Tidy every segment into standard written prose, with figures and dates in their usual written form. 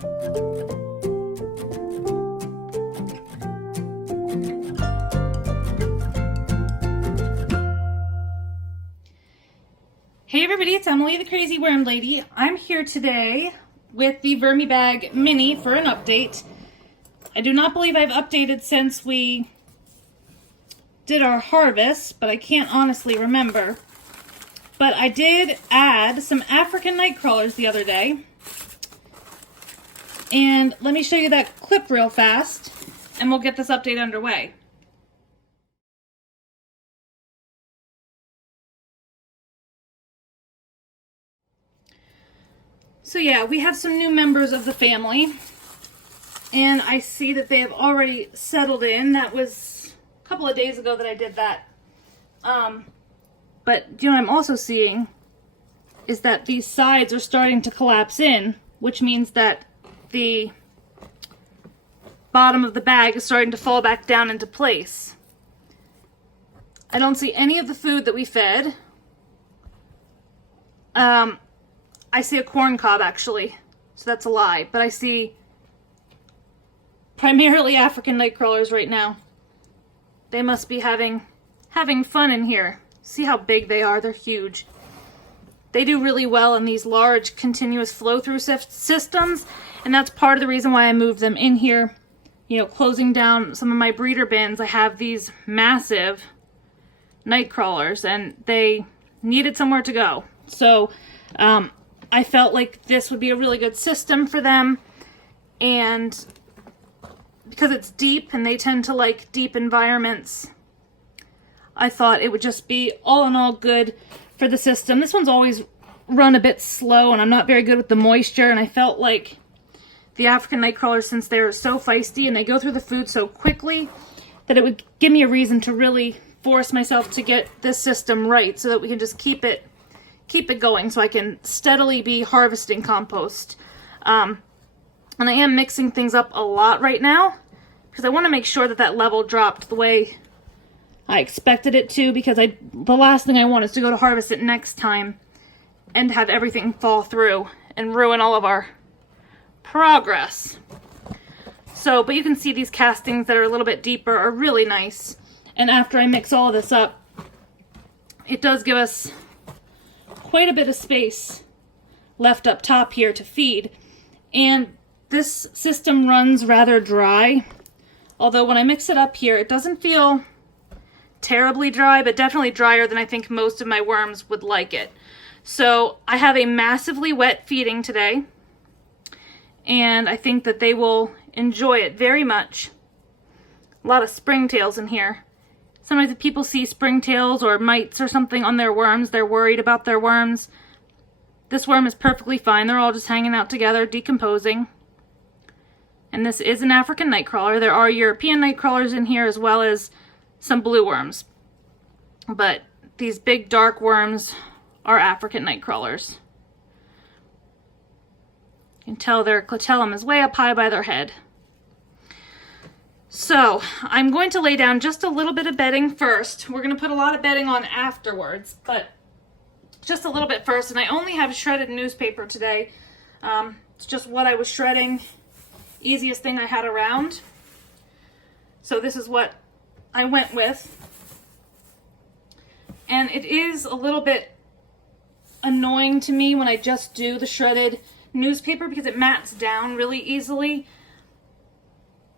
Hey everybody, it's Emily, the Crazy Worm Lady. I'm here today with the VermiBag Mini for an update. I do not believe I've updated since we did our harvest, but I can't honestly remember. But I did add some African night crawlers the other day. And let me show you that clip real fast, and we'll get this update underway. So yeah, we have some new members of the family, and I see that they have already settled in. That was a couple of days ago that I did that. But you know what I'm also seeing is that these sides are starting to collapse in, which means that the bottom of the bag is starting to fall back down into place. I don't see any of the food that we fed. I see a corn cob actually, so that's a lie, but I see primarily African night crawlers right now. They must be having fun in here. See how big they are? They're huge. They do really well in these large continuous flow-through systems, and that's part of the reason why I moved them in here. You know, closing down some of my breeder bins, I have these massive night crawlers, and they needed somewhere to go. So, I felt like this would be a really good system for them, and because it's deep and they tend to like deep environments, I thought it would just be all in all good for the system. This one's always run a bit slow, and I'm not very good with the moisture, and I felt like the African night crawlers, since they're so feisty and they go through the food so quickly, that it would give me a reason to really force myself to get this system right so that we can just keep it going, so I can steadily be harvesting compost. And I am mixing things up a lot right now because I want to make sure that that level dropped the way I expected it to, because the last thing I want is to go to harvest it next time and have everything fall through and ruin all of our progress. So, but you can see these castings that are a little bit deeper are really nice. And after I mix all of this up, it does give us quite a bit of space left up top here to feed. And this system runs rather dry, although when I mix it up here, it doesn't feel terribly dry, but definitely drier than I think most of my worms would like it. So I have a massively wet feeding today, and I think that they will enjoy it very much. A lot of springtails in here. Sometimes if people see springtails or mites or something on their worms, they're worried about their worms. This worm is perfectly fine. They're all just hanging out together, decomposing. And this is an African night crawler. There are European night crawlers in here as well as some blue worms. But these big dark worms are African night crawlers. You can tell their clitellum is way up high by their head. So, I'm going to lay down just a little bit of bedding first. We're going to put a lot of bedding on afterwards, but just a little bit first. And I only have shredded newspaper today. It's just what I was shredding. Easiest thing I had around. So this is what I went with. And it is a little bit annoying to me when I just do the shredded newspaper because it mats down really easily.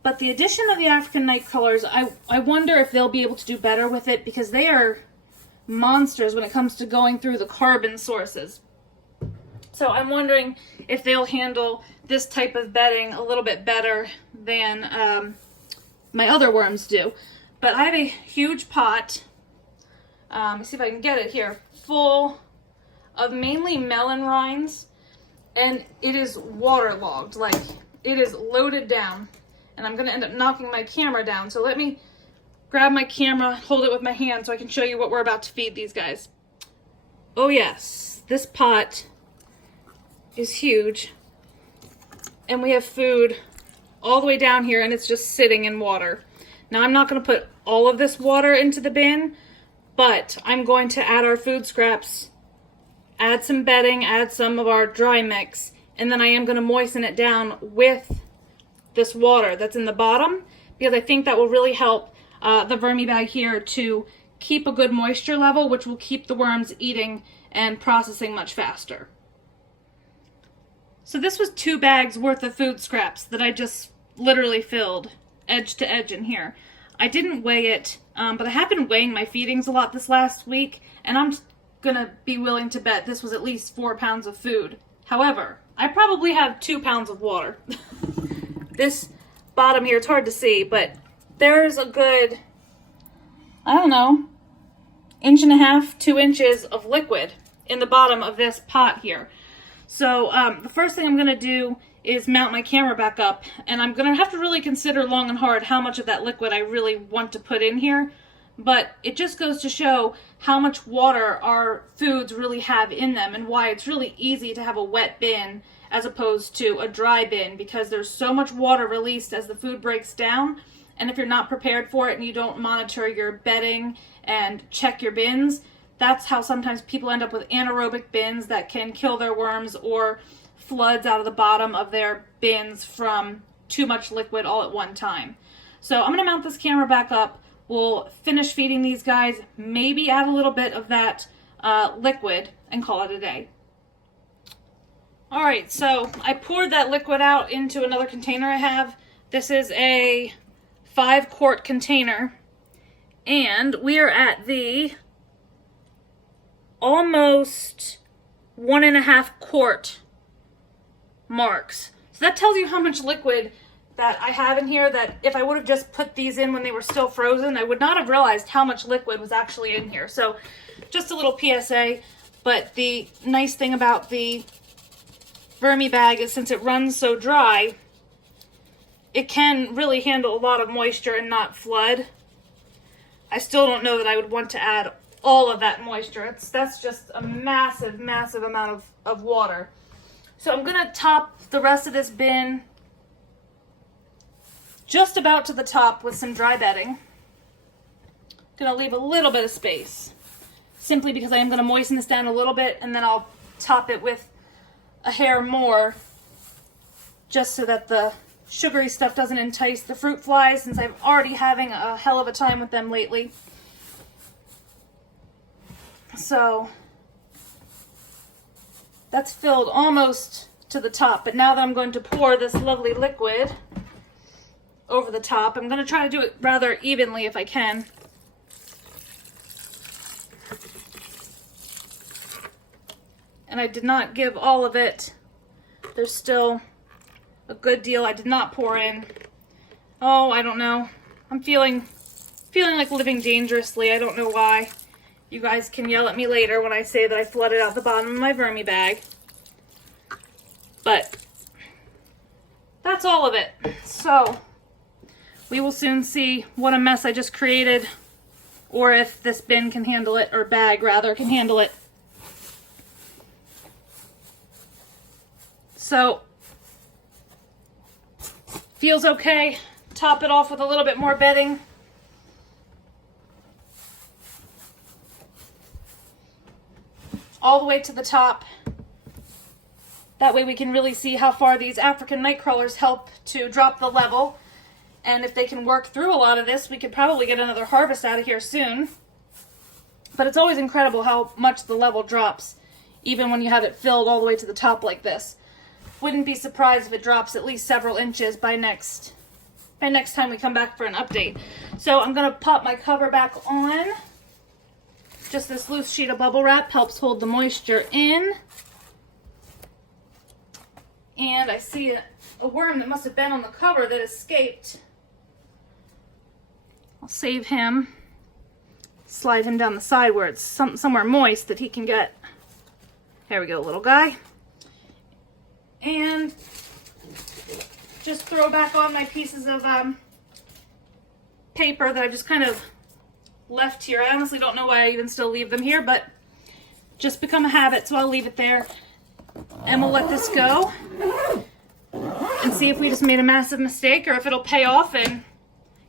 But the addition of the African night crawlers, I wonder if they'll be able to do better with it, because they are monsters when it comes to going through the carbon sources. So I'm wondering if they'll handle this type of bedding a little bit better than my other worms do. But I have a huge pot, let me see if I can get it here, full of mainly melon rinds, and it is waterlogged, like it is loaded down. And I'm going to end up knocking my camera down. So let me grab my camera, hold it with my hand so I can show you what we're about to feed these guys. Oh yes, this pot is huge. And we have food all the way down here, and it's just sitting in water. Now I'm not going to put all of this water into the bin, but I'm going to add our food scraps, add some bedding, add some of our dry mix, and then I am going to moisten it down with this water that's in the bottom, because I think that will really help the VermiBag here to keep a good moisture level, which will keep the worms eating and processing much faster. So this was 2 bags worth of food scraps that I just literally filled edge to edge in here. I didn't weigh it, but I have been weighing my feedings a lot this last week, and I'm gonna be willing to bet this was at least 4 pounds of food. However, I probably have 2 pounds of water. This bottom here, it's hard to see, but there's a good, I don't know, 1.5 to 2 inches of liquid in the bottom of this pot here. So the first thing I'm gonna do is mount my camera back up, and I'm gonna have to really consider long and hard how much of that liquid I really want to put in here. But it just goes to show how much water our foods really have in them, and why it's really easy to have a wet bin as opposed to a dry bin, because there's so much water released as the food breaks down. And if you're not prepared for it and you don't monitor your bedding and check your bins, that's how sometimes people end up with anaerobic bins that can kill their worms, or floods out of the bottom of their bins from too much liquid all at one time. So I'm gonna mount this camera back up. We'll finish feeding these guys, maybe add a little bit of that liquid, and call it a day. All right, so I poured that liquid out into another container I have. This is a 5-quart container, and we are at the almost 1.5 quart marks. So that tells you how much liquid that I have in here, that if I would have just put these in when they were still frozen, I would not have realized how much liquid was actually in here. So just a little PSA, but the nice thing about the VermiBag is, since it runs so dry, it can really handle a lot of moisture and not flood. I still don't know that I would want to add all of that moisture. That's just a massive, massive amount of water. So I'm gonna top the rest of this bin just about to the top with some dry bedding. Gonna leave a little bit of space, simply because I am gonna moisten this down a little bit, and then I'll top it with a hair more, just so that the sugary stuff doesn't entice the fruit flies, since I'm already having a hell of a time with them lately. So that's filled almost to the top, but now that I'm going to pour this lovely liquid over the top, I'm going to try to do it rather evenly if I can. And I did not give all of it. There's still a good deal I did not pour in. Oh, I don't know. I'm feeling like living dangerously. I don't know why. You guys can yell at me later when I say that I flooded out the bottom of my VermiBag. But that's all of it. So we will soon see what a mess I just created, or if this bin can handle it, or bag rather, can handle it. So feels okay. Top it off with a little bit more bedding. All the way to the top. That way we can really see how far these African night crawlers help to drop the level. And if they can work through a lot of this, we could probably get another harvest out of here soon. But it's always incredible how much the level drops, even when you have it filled all the way to the top like this. Wouldn't be surprised if it drops at least several inches by next time we come back for an update. So I'm gonna pop my cover back on. Just this loose sheet of bubble wrap helps hold the moisture in. And I see a worm that must have been on the cover that escaped. I'll save him. Slide him down the side where it's somewhere moist that he can get. There we go, little guy. And just throw back on my pieces of paper that I just kind of left here. I honestly don't know why I even still leave them here, but just become a habit, so I'll leave it there. And we'll let this go and see if we just made a massive mistake, or if it'll pay off and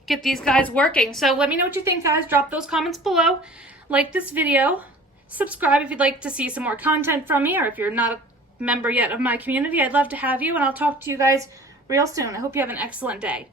get these guys working. So let me know what you think, guys. Drop those comments below. Like this video. Subscribe if you'd like to see some more content from me, or if you're not member yet of my community, I'd love to have you, and I'll talk to you guys real soon. I hope you have an excellent day.